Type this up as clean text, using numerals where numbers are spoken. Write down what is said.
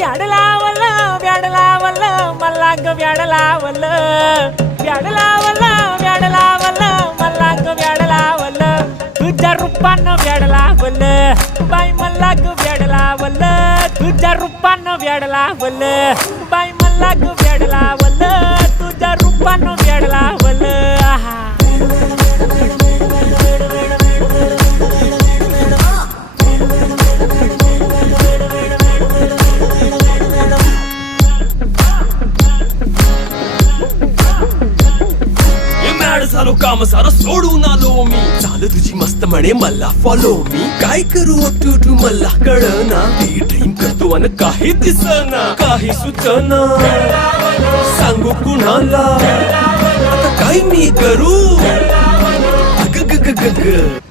व्याड लावलं व्याड लावलं मला ग व्याड लावलं व्याड लावलं व्याड लावलं मला ग व्याड लावलं तुझ्या रूपानं व्याड लावलं बाई मला ग व्याड लावलं तुझ्या रूपानं व्याड लावलं बाई मला ग व्याड लावलं तुझ्या रूपानं व्याड लावलं आहा झालो काम सारं सोडून आलो मी चाल तुझी मस्त म्हणे मला फॉलो मी काय करू टू मला कळना ड्रीम करतो आणि काही दिसना काही सुचना सांगू कुणाला आता काय मी करू ग ग ग ग ग